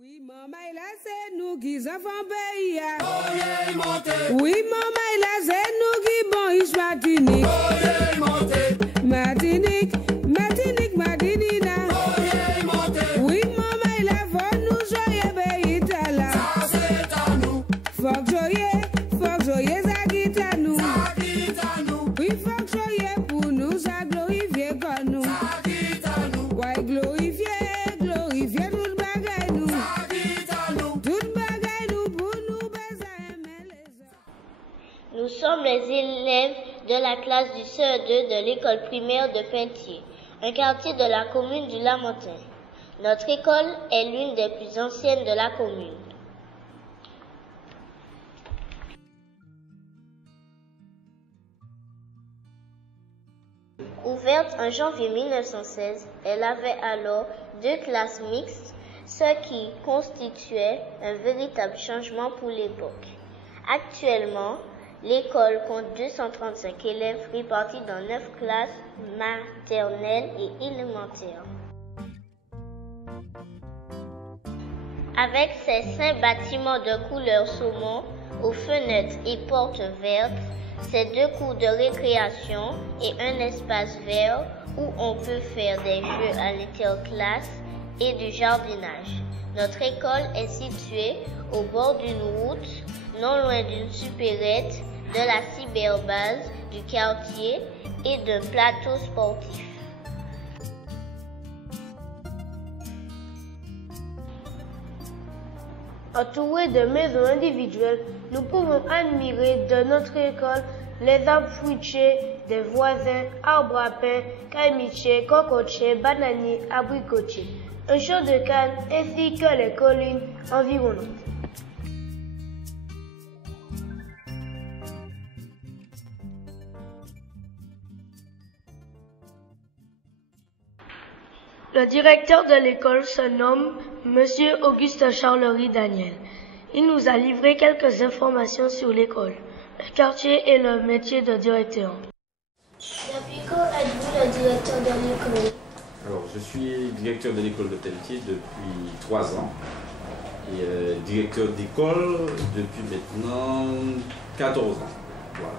Oui, maman, il a c'est nous qui avons payé. Oui, maman, il a c'est nous qui bon, il Martinique. Martinique, Martinique, Martinique. Oui, maman, il a fait nous joyeux pays là. Ça c'est à nous. Faut joyeux, ça quitte à nous. Oui, faut joyeux pour nous, ça glorifier comme nous. Ça quitte à nous. Ouais, glorifier tout bagay nous. Tout bagay nous pour nous baiser aimer les autres. Nous sommes les élèves de la classe du CE2 de l'école primaire de Pentier, un quartier de la commune du Lamentin. Notre école est l'une des plus anciennes de la commune. Ouverte en janvier 1916, elle avait alors 2 classes mixtes, ce qui constituait un véritable changement pour l'époque. Actuellement, l'école compte 235 élèves répartis dans 9 classes maternelles et élémentaires. Avec ses 5 bâtiments de couleur saumon aux fenêtres et portes vertes, ses 2 cours de récréation et un espace vert où on peut faire des jeux à l'interclasse et du jardinage. Notre école est située au bord d'une route, non loin d'une supérette, de la cyberbase du quartier et d'un plateau sportif. Entourés de maisons individuelles, nous pouvons admirer de notre école les arbres fruitiers des voisins, arbres à pain, cailloutiers, cocotiers, bananiers, abricotiers, un champ de canne ainsi que les collines environnantes. Le directeur de l'école se nomme Monsieur Auguste Charlery Daniel. Il nous a livré quelques informations sur l'école, le quartier et le métier de directeur. Depuis quand êtes-vous le directeur de l'école? Alors, je suis directeur de l'école de Pelletier depuis 3 ans et directeur d'école depuis maintenant 14 ans. Voilà.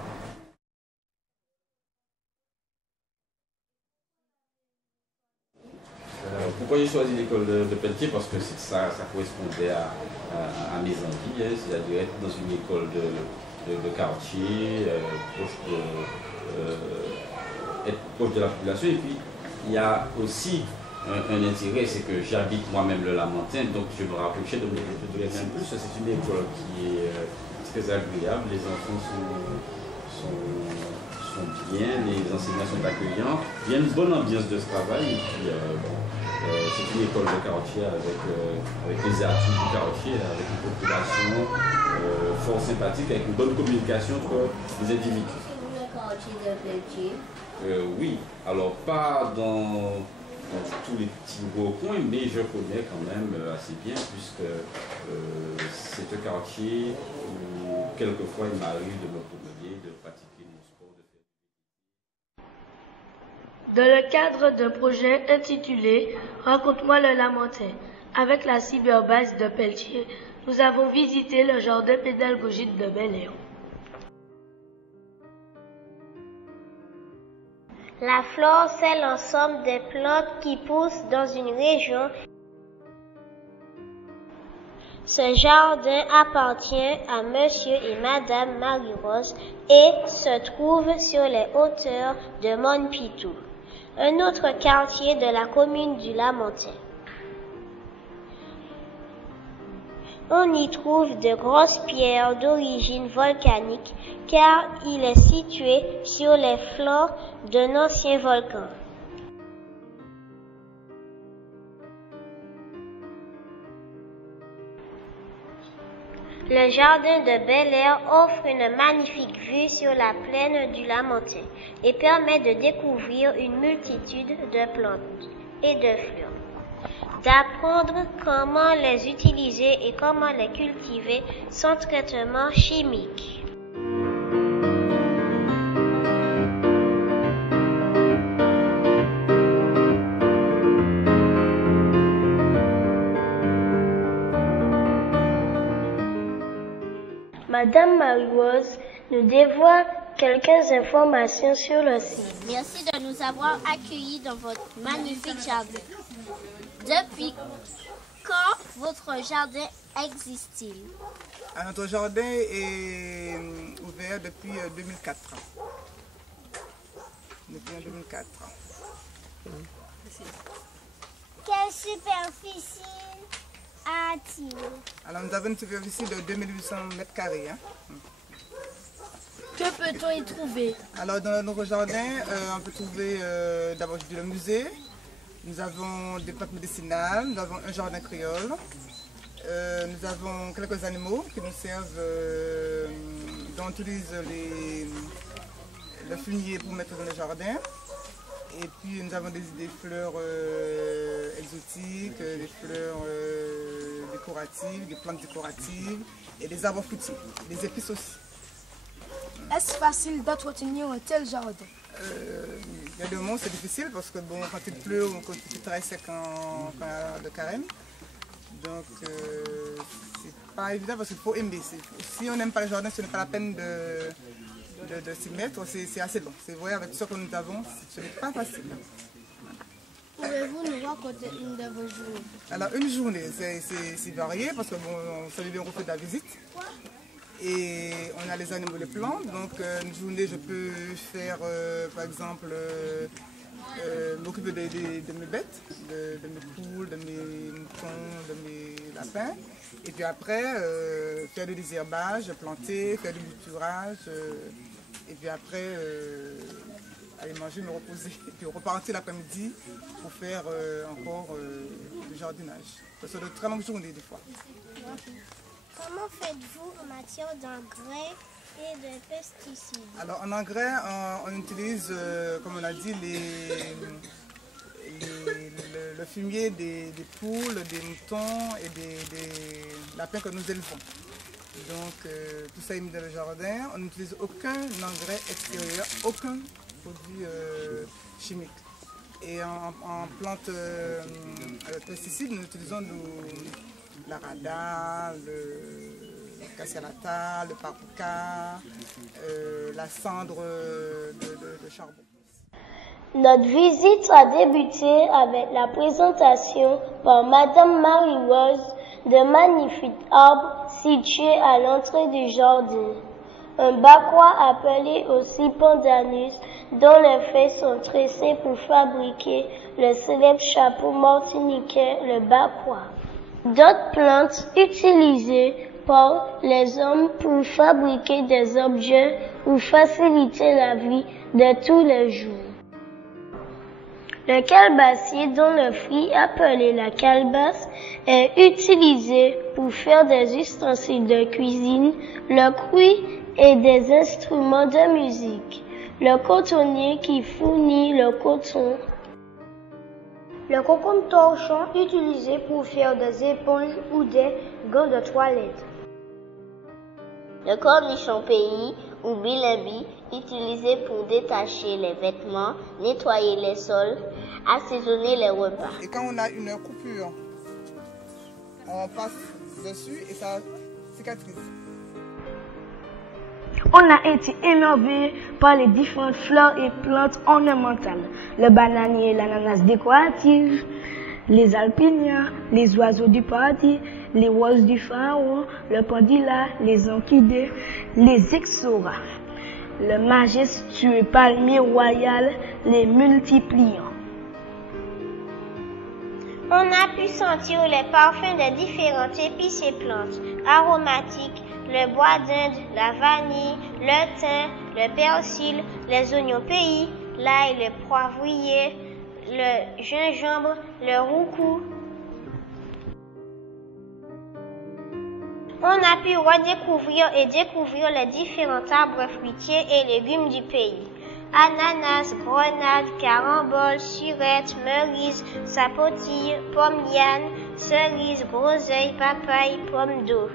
Pourquoi j'ai choisi l'école de Pelletier? Parce que ça correspondait à mes envies, hein, c'est-à-dire être dans une école de quartier, être proche de la population. Et puis, il y a aussi un intérêt, c'est que j'habite moi-même le Lamentin, donc je me rapprochais de mon école de direction. En plus, c'est une école qui est très agréable, les enfants sont bien, les enseignants sont accueillants, il y a une bonne ambiance de travail. Et puis, c'est une école de quartier avec les atouts du quartier, avec une population fort sympathique, avec une bonne communication entre les individus. C'est le quartier de Pelletier? Oui, alors pas dans tous les petits recoins, mais je connais quand même assez bien, puisque c'est un quartier où quelquefois il m'arrive de me promener, de pratiquer mon sport. Dans le cadre d'un projet intitulé « Raconte-moi le Lamentin », avec la cyberbase de Pelletier, nous avons visité le jardin pédagogique de Bel-Air. La flore, c'est l'ensemble des plantes qui poussent dans une région. Ce jardin appartient à Monsieur et Madame Marie-Rose et se trouve sur les hauteurs de Monpitou, un autre quartier de la commune du Lamentin. On y trouve de grosses pierres d'origine volcanique car il est situé sur les flancs d'un ancien volcan. Le jardin de Bel-Air offre une magnifique vue sur la plaine du Lamentin et permet de découvrir une multitude de plantes et de fleurs, d'apprendre comment les utiliser et comment les cultiver sans traitement chimique. Madame Marie-Rose nous dévoile quelques informations sur le site. Merci de nous avoir accueillis dans votre magnifique jardin. Depuis quand votre jardin existe-t-il? Notre jardin est ouvert depuis 2004. Depuis 2004. Quelle superficie a-t-il? Alors nous avons une superficie de 2800 mètres carrés. Que peut-on y trouver? Alors dans notre jardin, on peut trouver d'abord le musée. Nous avons des plantes médicinales, nous avons un jardin créole. Nous avons quelques animaux qui nous servent, dont on utilise le fumier pour mettre dans le jardin. Et puis nous avons des fleurs exotiques, des fleurs décoratives, des plantes décoratives et des arbres fruitiers, des épices aussi. Est-ce facile d'entretenir un tel jardin? Il y a des moments c'est difficile parce que bon, quand il pleut ou quand il est très sec quand il y a de carême. Donc c'est pas évident parce qu'il faut aimer. Si on n'aime pas le jardin, ce n'est pas la peine de s'y mettre, c'est assez long. C'est vrai, avec ce que nous avons, ce n'est pas facile. Pouvez-vous nous raconter une de vos journées? Alors une journée, c'est varié parce que bon, ça veut bien qu'on fait de la visite. Et on a les animaux, les plantes. Donc une journée, je peux faire par exemple m'occuper de mes bêtes, de mes poules, de mes moutons, de mes lapins. Et puis après, faire du désherbage, planter, faire du bouturage. Et puis après, aller manger, me reposer. Et puis repartir l'après-midi pour faire encore du jardinage. Ce sont de très longues journées des fois. Comment faites-vous en matière d'engrais et de pesticides? Alors en engrais, on utilise, comme on a dit, le fumier des poules, des moutons et des lapins que nous élevons. Donc tout ça est mis dans le jardin. On n'utilise aucun engrais extérieur, aucun produit chimique. Et en plantes pesticides, nous utilisons l'arada, le cassialata, le paprika, la cendre de charbon. Notre visite a débuté avec la présentation par Madame Marie-Rose de magnifiques arbres situés à l'entrée du jardin. Un bakwa appelé aussi pandanus, dont les feuilles sont tressées pour fabriquer le célèbre chapeau martiniquais, le bakwa. D'autres plantes utilisées par les hommes pour fabriquer des objets ou faciliter la vie de tous les jours. Le calebassier, dont le fruit appelé la calebasse, est utilisé pour faire des ustensiles de cuisine, le crouy et des instruments de musique. Le cotonnier qui fournit le coton. Le cocon torchon utilisé pour faire des éponges ou des gants de toilette. Le cornichon pays ou bilimbi utilisé pour détacher les vêtements, nettoyer les sols, assaisonner les repas. Et quand on a une coupure, on passe dessus et ça cicatrise. On a été émerveillé par les différentes fleurs et plantes ornementales. Le bananier et l'ananas décoratif, les alpinias, les oiseaux du paradis, les roses du pharaon, le pandila, les orchidées, les exoras, le majestueux palmier royal, les multipliants. On a pu sentir les parfums des différentes épices et plantes aromatiques, le bois d'Inde, la vanille, le thym, le persil, les oignons pays, l'ail, le poivrier, le gingembre, le roucou. On a pu redécouvrir et découvrir les différents arbres fruitiers et légumes du pays. Ananas, grenade, carambole, surette, merise, sapotille, pomme liane, cerise, groseille, papaye, pomme d'eau.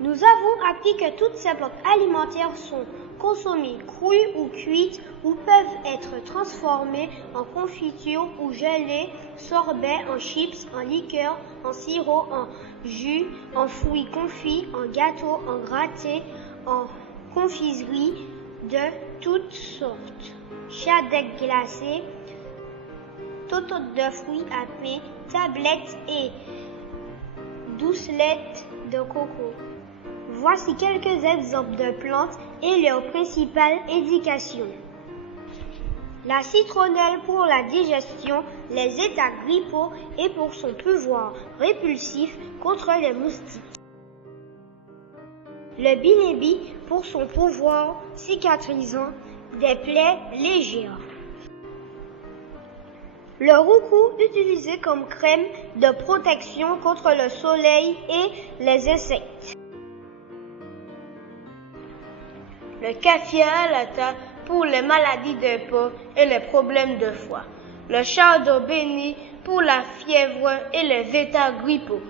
Nous avons appris que toutes ces plantes alimentaires sont consommées crues ou cuites ou peuvent être transformées en confiture ou gelée, sorbet, en chips, en liqueur, en sirop, en jus, en fruits confits, en gâteaux, en grattés, en confiserie de toutes sortes, chadec glacé, tototes de fruits happés, tablettes et doucelettes de coco. Voici quelques exemples de plantes et leurs principales indications. La citronnelle pour la digestion, les états grippaux et pour son pouvoir répulsif contre les moustiques. Le binébi pour son pouvoir cicatrisant des plaies légères. Le roucou utilisé comme crème de protection contre le soleil et les insectes. Le kaffir alata pour les maladies de peau et les problèmes de foie. Le chardon béni pour la fièvre et les états grippaux.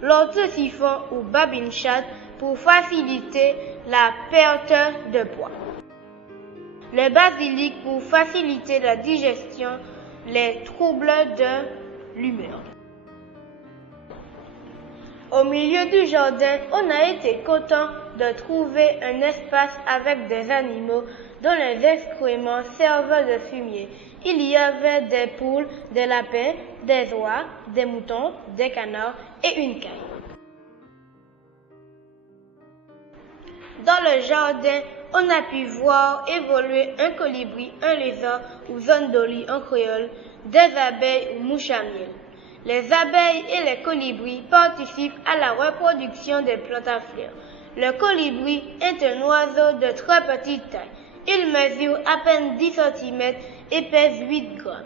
L'orthosiphon ou babinchat pour faciliter la perte de poids. Le basilic pour faciliter la digestion, les troubles de l'humeur. Au milieu du jardin, on a été content de trouver un espace avec des animaux dont les excréments servent de fumier. Il y avait des poules, des lapins, des oies, des moutons, des canards et une caille. Dans le jardin, on a pu voir évoluer un colibri, un lézard ou zondoli en créole, des abeilles ou mouches à miel. Les abeilles et les colibris participent à la reproduction des plantes à fleurs. Le colibri est un oiseau de très petite taille. Il mesure à peine 10 cm et pèse 8 grammes.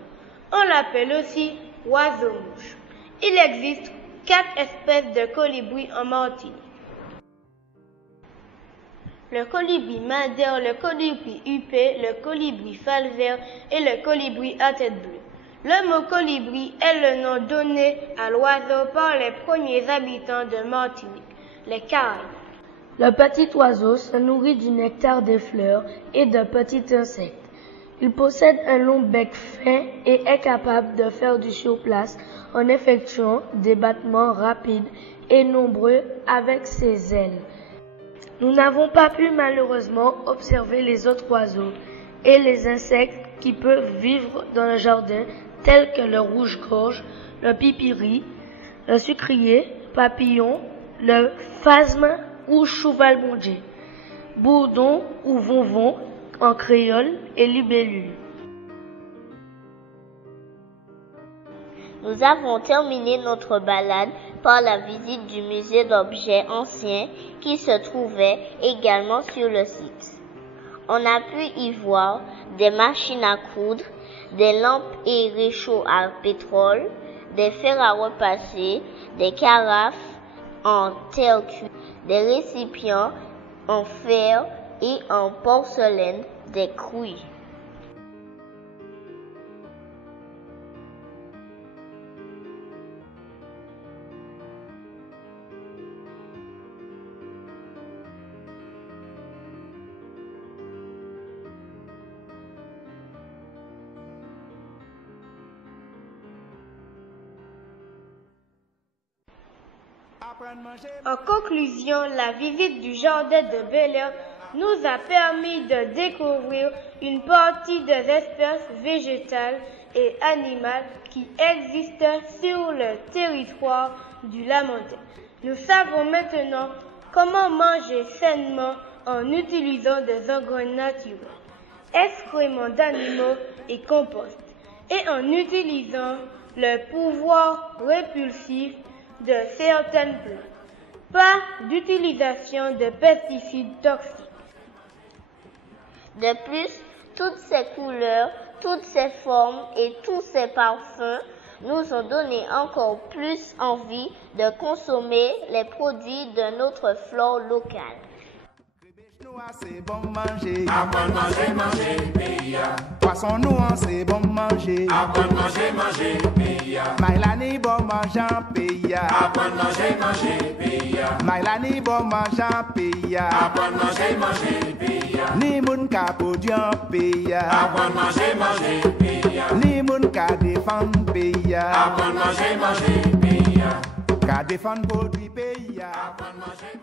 On l'appelle aussi oiseau-mouche. Il existe 4 espèces de colibris en Martinique. Le colibri madère, le colibri huppé, le colibri falvert et le colibri à tête bleue. Le mot colibri est le nom donné à l'oiseau par les premiers habitants de Martinique, les Caraïbes. Le petit oiseau se nourrit du nectar des fleurs et de petits insectes. Il possède un long bec fin et est capable de faire du surplace en effectuant des battements rapides et nombreux avec ses ailes. Nous n'avons pas pu malheureusement observer les autres oiseaux et les insectes qui peuvent vivre dans le jardin, tels que le rouge-gorge, le pipiri, le sucrier, papillon, le phasme ou cheval-bondé, bourdon ou vonvon en créole et libellule. Nous avons terminé notre balade par la visite du musée d'objets anciens qui se trouvait également sur le site. On a pu y voir des machines à coudre, des lampes et réchauds à pétrole, des fers à repasser, des carafes en terre cuite, des récipients en fer et en porcelaine, des crouilles. En conclusion, la visite du jardin de Bel-Air nous a permis de découvrir une partie des espèces végétales et animales qui existent sur le territoire du Lamentin. Nous savons maintenant comment manger sainement en utilisant des engrais naturels, excréments d'animaux et compost, et en utilisant le pouvoir répulsif de certaines plantes. Pas d'utilisation de pesticides toxiques. De plus, toutes ces couleurs, toutes ces formes et tous ces parfums nous ont donné encore plus envie de consommer les produits de notre flore locale. c'est bon manger. Apprendre manger, manger, pays. Poisson noir, c'est bon manger. Apprendre manger, manger, pays. Maïlani, bon mangeant, pays. Apprendre manger, manger, pays. Maïlani, bon mangeant, pays. Apprendre manger, manger, pays. Ni moun ka produire pays. Apprendre manger, manger, pays. Ni moun ka défendre pays. Apprendre manger, manger, pays. Ka défendre produit pays. Apprendre manger,